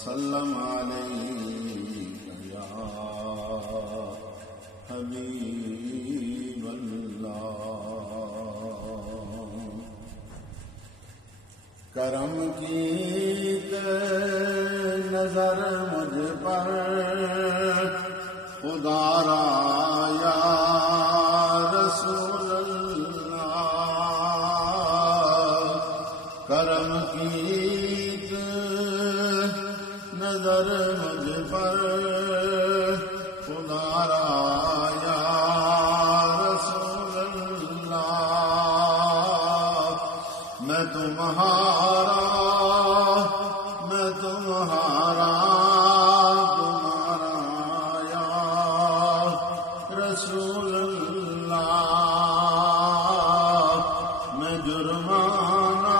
وسلم عليك يا حبيب الله کرم کی نظر مجھ پر خدا را یا رسول اللہ کرم کی نظر مجھ پر خدا را یا رسول اللہ میں تمہارا یا رسول اللہ میں جرمانہ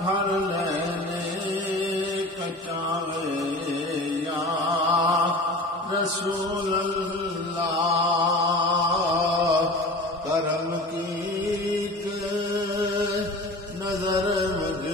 بھر لینے کچاوے یا رسول اللہ کرم کی نظر مجھ